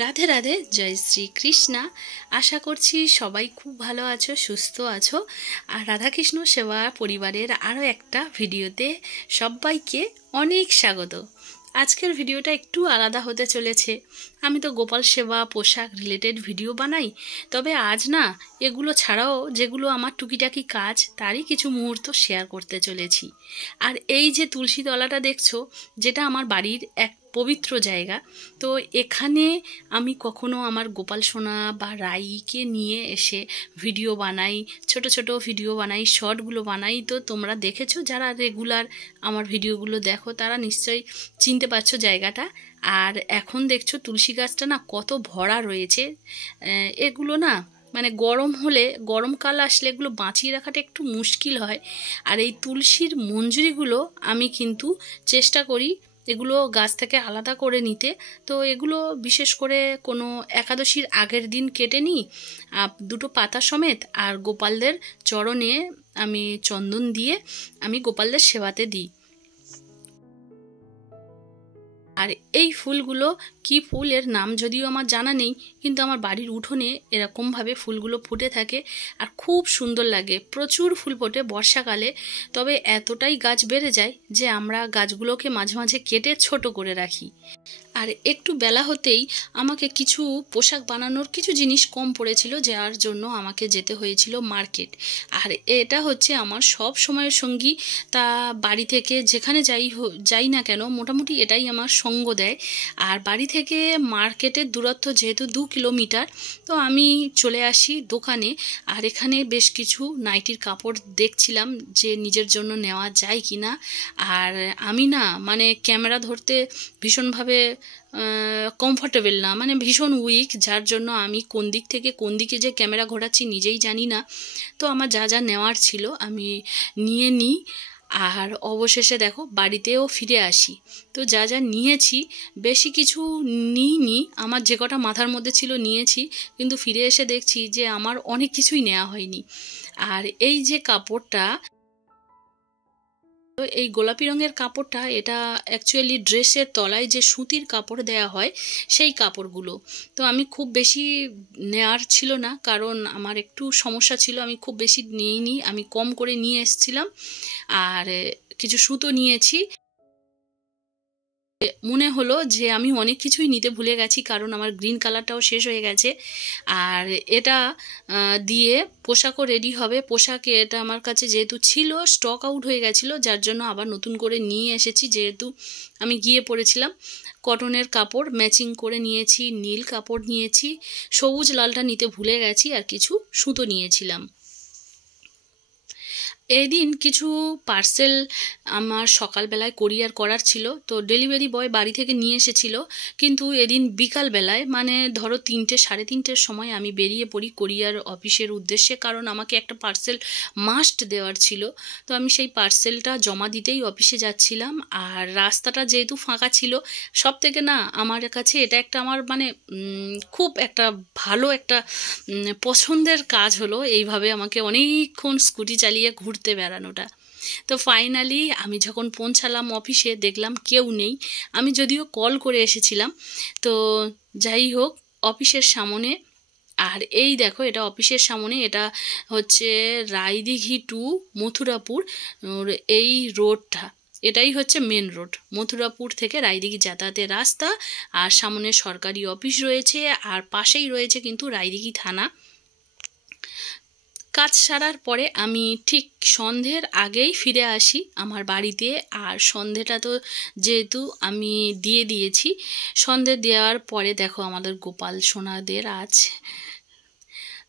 রাধে রাধে, জয় শ্রী কৃষ্ণা। আশা করছি সবাই খুব ভালো আছো, সুস্থ আছো। আর রাধাকৃষ্ণ সেবা পরিবারের আরও একটা ভিডিওতে সবাইকে অনেক স্বাগত। আজকের ভিডিওটা একটু আলাদা হতে চলেছে। আমি তো গোপাল সেবা পোশাক রিলেটেড ভিডিও বানাই, তবে আজ না এগুলো ছাড়াও যেগুলো আমার টুকিটাকি কাজ তারই কিছু মুহূর্ত শেয়ার করতে চলেছি। আর এই যে তুলসী তলাটা দেখছো, যেটা আমার বাড়ির এক পবিত্র জায়গা, তো এখানে আমি কখনো আমার গোপাল সোনা বা রাইকে নিয়ে এসে ভিডিও বানাই, ছোট ছোট ভিডিও বানাই, শর্টগুলো বানাই। তো তোমরা দেখেছো, যারা রেগুলার আমার ভিডিওগুলো দেখো তারা নিশ্চয়ই চিনতে পারছো জায়গাটা। আর এখন দেখছো তুলসী গাছটা না কত ভরা রয়েছে। এগুলো না মানে গরম হলে, গরমকাল আসলে এগুলো বাঁচিয়ে রাখাটা একটু মুশকিল হয়। আর এই তুলসীর মঞ্জুরিগুলো আমি কিন্তু চেষ্টা করি এগুলো গাছ থেকে আলাদা করে নিতে। তো এগুলো বিশেষ করে কোনো একাদশীর আগের দিন কেটে নিই, দুটো পাতা সমেত, আর গোপালদের চরণে আমি চন্দন দিয়ে আমি গোপালদের সেবাতে দিই। আর এই ফুলগুলো কি ফুল এর নাম যদিও আমার জানা নেই, কিন্তু আমার বাড়ির উঠোনে এরকমভাবে ফুলগুলো ফুটে থাকে আর খুব সুন্দর লাগে। প্রচুর ফুল ফোটে বর্ষাকালে, তবে এতটাই গাছ বেড়ে যায় যে আমরা গাছগুলোকে মাঝে মাঝে কেটে ছোট করে রাখি। আর একটু বেলা হতেই আমাকে কিছু পোশাক বানানোর কিছু জিনিস কম পড়েছিল, যার জন্য আমাকে যেতে হয়েছিল মার্কেট। আর এটা হচ্ছে আমার সব সময়ের সঙ্গী। তা বাড়ি থেকে যেখানে যাই না কেন, মোটামুটি এটাই আমার সঙ্গ দেয়। আর বাড়ি থেকে মার্কেটের দূরত্ব যেহেতু 2 কিলোমিটার, তো আমি চলে আসি দোকানে। আর এখানে বেশ কিছু নাইটির কাপড় দেখছিলাম যে নিজের জন্য নেওয়া যায় কি না। আর আমি না মানে ক্যামেরা ধরতে ভীষণভাবে কমফর্টেবল না, মানে ভীষণ উইক, যার জন্য আমি কোন দিক থেকে কোন দিকে যে ক্যামেরা ঘোরাচ্ছি নিজেই জানি না। তো আমার যা যা নেওয়ার ছিল আমি নিয়ে নিই। আর অবশেষে দেখো বাড়িতেও ফিরে আসি। তো যা যা নিয়েছি বেশি কিছু নিইনি, আমার যে কটা মাথার মধ্যে ছিল নিয়েছি, কিন্তু ফিরে এসে দেখছি যে আমার অনেক কিছুই নেওয়া হয়নি। আর এই যে কাপড়টা, তো এই গোলাপি রঙের কাপড়টা, এটা অ্যাকচুয়ালি ড্রেসের তলায় যে সুতির কাপড় দেয়া হয় সেই কাপড়গুলো। তো আমি খুব বেশি নেওয়ার ছিল না, কারণ আমার একটু সমস্যা ছিল, আমি খুব বেশি নিইনি, আমি কম করে নিয়ে এসেছিলাম। আর কিছু সুতো নিয়েছি। মনে হলো যে আমি অনেক কিছুই নিতে ভুলে গেছি, কারণ আমার গ্রিন কালারটাও শেষ হয়ে গেছে। আর এটা দিয়ে পোশাকও রেডি হবে। পোশাকে এটা আমার কাছে যেহেতু ছিল, স্টক আউট হয়ে গেছিলো, যার জন্য আবার নতুন করে নিয়ে এসেছি। যেহেতু আমি গিয়ে পড়েছিলাম, কটনের কাপড় ম্যাচিং করে নিয়েছি, নীল কাপড় নিয়েছি, সবুজ লালটা নিতে ভুলে গেছি, আর কিছু সুতো নিয়েছিলাম। এদিন কিছু পার্সেল আমার সকালবেলায় কোরিয়ার করার ছিল, তো ডেলিভারি বয় বাড়ি থেকে নিয়ে এসেছিল। কিন্তু এদিন বিকালবেলায়, মানে ধরো 3টে সাড়ে 3টের সময় আমি বেরিয়ে পড়ি কোরিয়ার অফিসের উদ্দেশ্যে, কারণ আমাকে একটা পার্সেল মাস্ট দেওয়ার ছিল। তো আমি সেই পার্সেলটা জমা দিতেই অফিসে যাচ্ছিলাম। আর রাস্তাটা যেহেতু ফাঁকা ছিল, সব থেকে না আমার কাছে এটা একটা আমার মানে খুব একটা ভালো একটা পছন্দের কাজ হলো এইভাবে আমাকে অনেকক্ষণ স্কুটি চালিয়ে ঘুরতে বেড়ানোটা। তো ফাইনালি আমি যখন পৌঁছালাম অফিসে, দেখলাম কেউ নেই। আমি যদিও কল করে এসেছিলাম, তো যাই হোক অফিসের সামনে। আর এই দেখো এটা অফিসের সামনে, এটা হচ্ছে রায়দিঘি টু মথুরাপুর এই রোডটা, এটাই হচ্ছে মেন রোড। মথুরাপুর থেকে রায়দিঘি যাতায়াতের রাস্তা, আর সামনে সরকারি অফিস রয়েছে, আর পাশেই রয়েছে কিন্তু রায়দিঘি থানা। কাজ সারার পরে আমি ঠিক সন্ধ্যের আগেই ফিরে আসি আমার বাড়িতে। আর সন্ধ্যেটা তো যেহেতু আমি দিয়ে দিয়েছি, সন্ধ্যে দেওয়ার পরে দেখো আমাদের গোপাল সোনাদের আছে,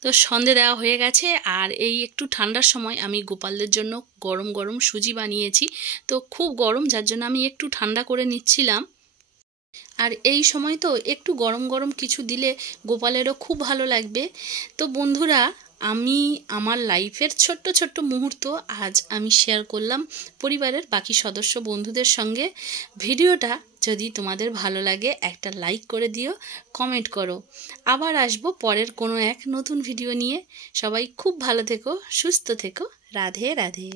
তো সন্ধ্যে দেওয়া হয়ে গেছে। আর এই একটু ঠান্ডার সময় আমি গোপালদের জন্য গরম গরম সুজি বানিয়েছি। তো খুব গরম, যার জন্য আমি একটু ঠান্ডা করে নিচ্ছিলাম। আর এই সময় তো একটু গরম গরম কিছু দিলে গোপালেরও খুব ভালো লাগবে। তো বন্ধুরা, আমি আমার লাইফের ছোট্ট ছোট্ট মুহূর্ত আজ আমি শেয়ার করলাম পরিবারের বাকি সদস্য বন্ধুদের সঙ্গে। ভিডিওটা যদি তোমাদের ভালো লাগে একটা লাইক করে দিও, কমেন্ট করো। আবার আসবো পরের কোনো এক নতুন ভিডিও নিয়ে। সবাই খুব ভালো থেকো, সুস্থ থেকো। রাধে রাধে।